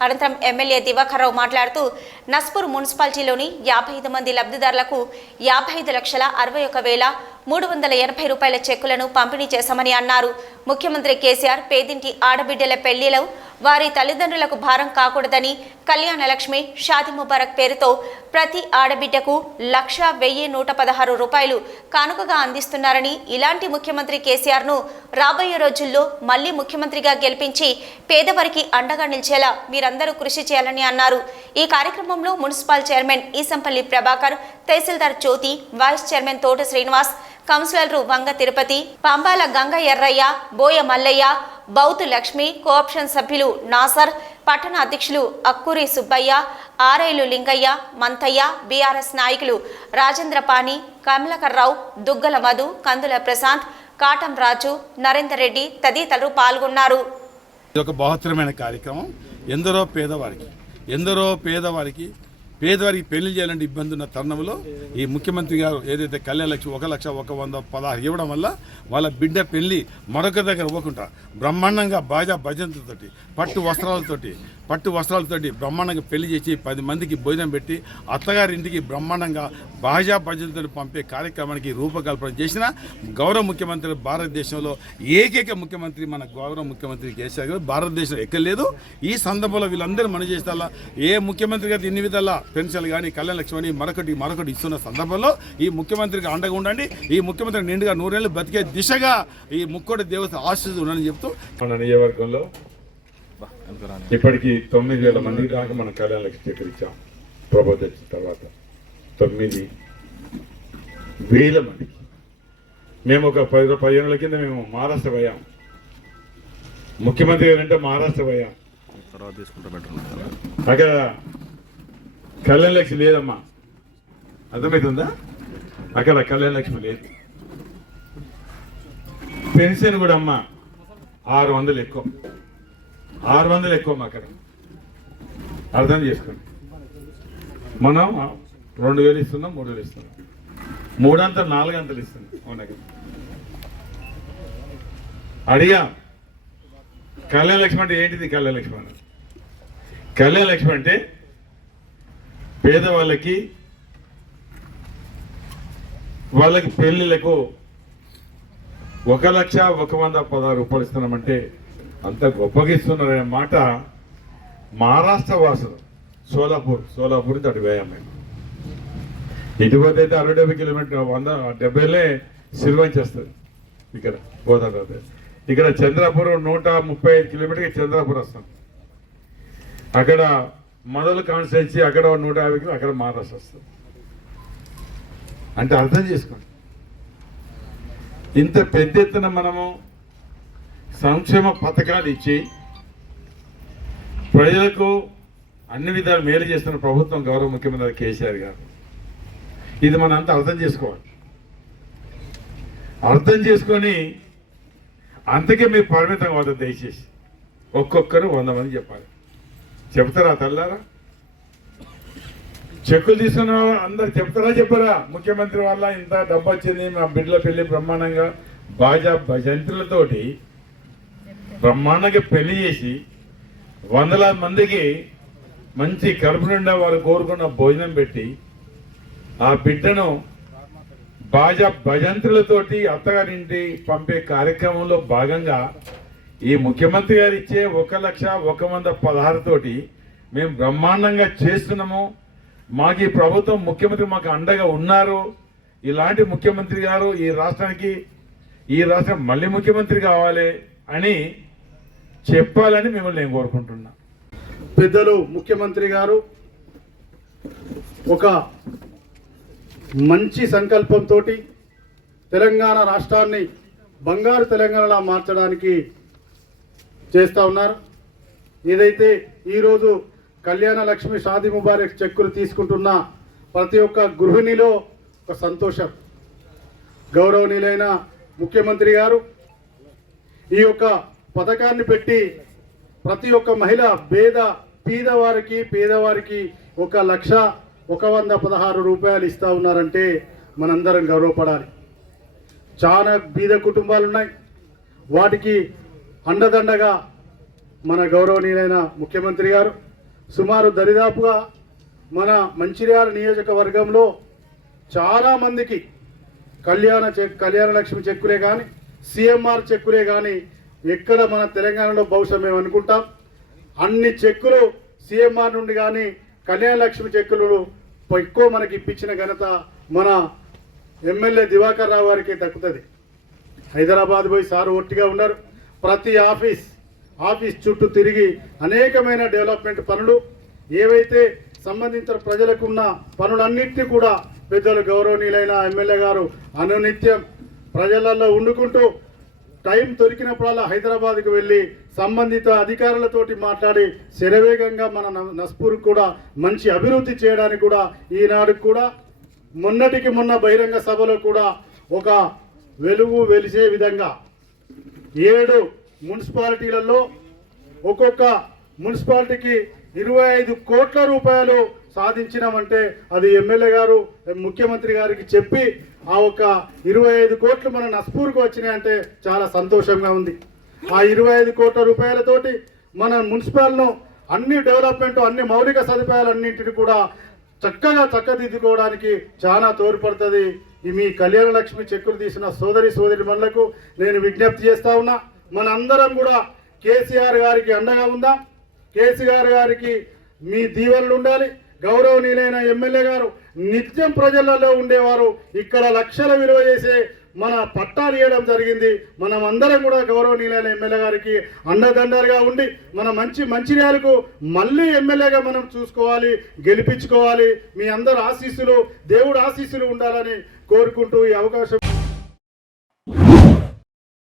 అనంతరం ఎమ్మెల్యే దివాకర్రావు మాట్లాడుతూ నస్పూర్ మున్సిపాలిటీలోని యాభై ఐదు మంది లబ్ధిదారులకు యాభై ఐదు లక్షల అరవై ఒక వేల మూడు వందల ఎనభై రూపాయల చెక్కులను పంపిణీ చేశామని అన్నారు. ముఖ్యమంత్రి కేసీఆర్ పేదింటి ఆడబిడ్డల పెళ్ళిలో వారి తల్లిదండ్రులకు భారం కాకూడదని కళ్యాణలక్ష్మి షాది ముబారక్ పేరుతో ప్రతి ఆడబిడ్డకు లక్ష వెయ్యి నూట పదహారు రూపాయలు కానుకగా అందిస్తున్నారని ఇలాంటి ముఖ్యమంత్రి కేసీఆర్ను రాబోయే రోజుల్లో మళ్ళీ ముఖ్యమంత్రిగా గెలిపించి పేదవారికి అండగా నిలిచేలా మీరందరూ కృషి చేయాలని అన్నారు. ఈ కార్యక్రమంలో municipal chairman Eesampalli Prabhakar tahsildar Jyothi vice chairman Thota Srinivas కౌన్సిలర్లు వంగ తిరుపతి పంబాల గంగ ఎర్రయ్య బోయ మల్లయ్య బౌతు లక్ష్మి కోఆప్షన్ సభ్యులు నాసర్ పట్టణ అధ్యక్షులు అక్కూరి సుబ్బయ్య ఆరైలు లింగయ్య మంతయ్య బీఆర్ఎస్ నాయకులు రాజేంద్రపాణి కమలకర్రావు దుగ్గల మధు కందుల ప్రశాంత్ కాటం రాజు నరేందర్ రెడ్డి తదితరులు పాల్గొన్నారు. ఇది ఒక బహుత్తరమైన కార్యక్రమం. ఎందరో పేదవారికి ఎందరో పేదవారికి పేదవారికి పెళ్ళి చేయాలంటే ఇబ్బంది ఉన్న తరుణంలో ఈ ముఖ్యమంత్రి గారు ఏదైతే కళ్యాణ లక్ష ఒక లక్ష ఒక వంద పదహారు ఇవ్వడం వల్ల వాళ్ళ బిడ్డ పెళ్ళి మరొక దగ్గర ఇవ్వకుండా బ్రహ్మాండంగా బాజా భజంతతోటి పట్టు వస్త్రాలతోటి పట్టు వస్త్రాలతోటి బ్రహ్మాండంగా పెళ్ళి చేసి పది మందికి భోజనం పెట్టి అత్తగారింటికి బ్రహ్మాండంగా బాజా భజనతో పంపే కార్యక్రమానికి రూపకల్పన చేసిన గౌరవ ముఖ్యమంత్రి భారతదేశంలో ఏకైక ముఖ్యమంత్రి మన గౌరవ ముఖ్యమంత్రి కేసీఆర్ గారు. భారతదేశం ఎక్కలేదు ఈ సందర్భంలో వీళ్ళందరూ మన చేస్తాలా ఏ ముఖ్యమంత్రి గారు ఇన్ని విధాల పెన్షన్లు కానీ కళ్యాణ లక్ష్మి అని మరొకటి మరొకటి ఇస్తున్న సందర్భంలో ఈ ముఖ్యమంత్రికి అండగా ఉండండి. ఈ ముఖ్యమంత్రి నిండుగా నూరేళ్ళు బతికే దిశగా ఈ ముక్కోటి దేవత ఆశీస్సు ఉందని చెప్తూ మన నియోజకవర్గంలో ఇప్పటికి తొమ్మిది వేల మంది దాకా మన కళ్యాణ లక్ష్మి స్వీకరించాం ప్రభుత్వం వచ్చిన తర్వాత తొమ్మిది వేల మందికి. మేము ఒక పది పదిహేనుల కింద మేము మహారాష్ట్ర పోయాం. ముఖ్యమంత్రి గారు అంటే మహారాష్ట్ర పోయాం. అక్కడ కళ్యాణ లక్ష్మి లేదమ్మా. అర్థమవుతుందా అక్కడ కళ్యాణ లక్ష్మి లేదు. పెన్షన్ కూడా అమ్మా ఆరు వందలు ఎక్కువ. ఆరు వందలు ఎక్కువ మా అక్కడ. అర్థం చేసుకోండి. మనం రెండు వేలు ఇస్తున్నాం మూడు వేలు ఇస్తున్నాం. మూడంతలు నాలుగంతలు ఇస్తున్నాం. అవునా అడిగా కళ్యాణ లక్ష్మి అంటే ఏంటిది కళ్యాణ లక్ష్మి అన్నది? కళ్యాణ లక్ష్మి అంటే పేదవాళ్ళకి వాళ్ళకి పెళ్ళిళ్ళకు ఒక లక్ష ఒక వంద పదహారు రూపాయలు ఇస్తున్నామంటే అంత గొప్పగా ఇస్తున్నారనే మాట మహారాష్ట్ర వాసులు. సోలాపూర్ సోలాపూర్ నుంచి అటు వేయం మేము. ఇటుపోతే అయితే అరవై డెబ్బై కిలోమీటర్ వంద డెబ్బైలే సిల్వంచి ఇక్కడ గోదావరి ఇక్కడ చంద్రాపురం నూట ముప్పై ఐదు కిలోమీటర్కి చంద్రాపురం వస్తాం అక్కడ మొదలు కాన్స్టిట్యున్సీ అక్కడ నూట యాభై కిలో అక్కడ మహారాష్ట్ర వస్తుంది. అంటే అర్థం చేసుకోండి. ఇంత పెద్ద ఎత్తున మనము సంక్షేమ పథకాలు ఇచ్చి ప్రజలకు అన్ని విధాలు మేలు చేస్తున్న ప్రభుత్వం గౌరవ ముఖ్యమంత్రి కేసీఆర్ గారు. ఇది మనం అంతా అర్థం చేసుకోవాలి. అర్థం చేసుకొని అంతకే మీరు పరిమితం అవుతుంది దయచేసి. ఒక్కొక్కరు వంద మంది చెప్పాలి. చెప్తారా తల్లారా? చెక్కులు తీసుకున్న అందరు చెప్తారా చెప్పరా? ముఖ్యమంత్రి వల్ల ఇంత డబ్బు వచ్చింది మా బిడ్డల పెళ్ళి బ్రహ్మాండంగా. బాజా భజంతులతోటి బ్రహ్మాండంగా పెళ్ళి చేసి వందలాది మందికి మంచి కడుపు నిండా వారు కోరుకున్న భోజనం పెట్టి ఆ బిడ్డను బాజా భజంతులతోటి అత్తగారింటి పంపే కార్యక్రమంలో భాగంగా ఈ ముఖ్యమంత్రి గారు ఇచ్చే ఒక లక్ష ఒక వంద పదహారు తోటి మేము బ్రహ్మాండంగా చేస్తున్నాము. మాకు ఈ ప్రభుత్వం ముఖ్యమంత్రి మాకు అండగా ఉన్నారు. ఇలాంటి ముఖ్యమంత్రి గారు ఈ రాష్ట్రానికి ఈ రాష్ట్రం మళ్ళీ ముఖ్యమంత్రి కావాలి అని చెప్పాలని మిమ్మల్ని నేను కోరుకుంటున్నా. పెద్దలు ముఖ్యమంత్రి గారు ఒక మంచి సంకల్పంతో తెలంగాణ రాష్ట్రాన్ని బంగారు తెలంగాణలా మార్చడానికి చేస్తూ ఉన్నారు. ఏదైతే ఈరోజు కళ్యాణ లక్ష్మి షాది ముబారక్ చెక్కులు తీసుకుంటున్న ప్రతి ఒక్క గృహిణిలో ఒక సంతోషం. గౌరవనీయులైన ముఖ్యమంత్రి గారు ఈ యొక్క పథకాన్ని పెట్టి ప్రతి ఒక్క మహిళ పేద పేదవారికి పేదవారికి ఒక లక్ష ఒక వంద పదహారు రూపాయలు ఇస్తూ ఉన్నారంటే మనందరం గౌరవపడాలి. చాలా బీద కుటుంబాలు ఉన్నాయి వాటికి అండదండగా మన గౌరవనీయులైన ముఖ్యమంత్రి గారు సుమారు దరిదాపుగా మన మంచిర్యాల నియోజకవర్గంలో చాలామందికి కళ్యాణ చెక్ కళ్యాణ లక్ష్మి చెక్కులే కానీ సిఎంఆర్ చెక్కులే కానీ ఎక్కడ మన తెలంగాణలో బహుశా మేము అనుకుంటాం. అన్ని చెక్కులు సిఎంఆర్ నుండి కానీ కళ్యాణ లక్ష్మి చెక్కులు ఎక్కువ మనకి ఇప్పించిన ఘనత మన ఎమ్మెల్యే దివాకర్ రావు గారికి దక్కుతుంది. హైదరాబాద్ పోయి సారు ఒట్టిగా ఉన్నారు. ప్రతి ఆఫీస్ ఆఫీస్ చుట్టూ తిరిగి అనేకమైన డెవలప్మెంట్ పనులు ఏవైతే సంబంధించిన ప్రజలకు ఉన్న పనులన్నింటినీ కూడా పెద్దలు గౌరవనీయులైన ఎమ్మెల్యే గారు అనునిత్యం ప్రజలలో వండుకుంటూ టైం దొరికినప్పుడల్లా హైదరాబాద్కు వెళ్ళి సంబంధిత అధికారులతోటి మాట్లాడి శరవేగంగా మన నస్పూర్ కూడా మంచి అభివృద్ధి చేయడానికి కూడా ఈనాడు కూడా మొన్నటికి మొన్న బహిరంగ సభలో కూడా ఒక వెలుగు వెలిసే విధంగా ఏడు మున్సిపాలిటీలలో ఒక్కొక్క మున్సిపాలిటీకి ఇరవై ఐదు కోట్ల రూపాయలు సాధించినామంటే అది ఎమ్మెల్యే గారు ముఖ్యమంత్రి గారికి చెప్పి ఆ ఒక ఇరవై ఐదు కోట్లు మన నస్పూర్కి వచ్చినాయంటే చాలా సంతోషంగా ఉంది. ఆ ఇరవై ఐదు కోట్ల రూపాయలతోటి మన మున్సిపాల్ను అన్ని డెవలప్మెంట్ అన్ని మౌలిక సదుపాయాలన్నింటినీ కూడా చక్కగా చక్కదిద్దుకోవడానికి చాలా తోడ్పడుతుంది. ఈ మీ కళ్యాణ లక్ష్మి చెక్కులు తీసిన సోదరి సోదరి మనులకు నేను విజ్ఞప్తి చేస్తా ఉన్నా. మనందరం కూడా కేసీఆర్ గారికి అండగా ఉందా. కేసీఆర్ గారికి మీ దీవెనలు ఉండాలి. గౌరవనీయులైన ఎమ్మెల్యే గారు నిత్యం ప్రజలలో ఉండేవారు. ఇక్కడ లక్షల విలువ చేసే మన పట్టాలు ఇవ్వడం జరిగింది. మనం అందరం కూడా గౌరవనీయులైన ఎమ్మెల్యే గారికి అండదండలుగా ఉండి మన మంచి మంచిర్యాలకు మళ్ళీ ఎమ్మెల్యేగా మనం చూసుకోవాలి గెలిపించుకోవాలి. మీ అందరు ఆశీస్సులు దేవుడు ఆశీస్సులు ఉండాలని కోరుకుంటూ ఈ అవకాశం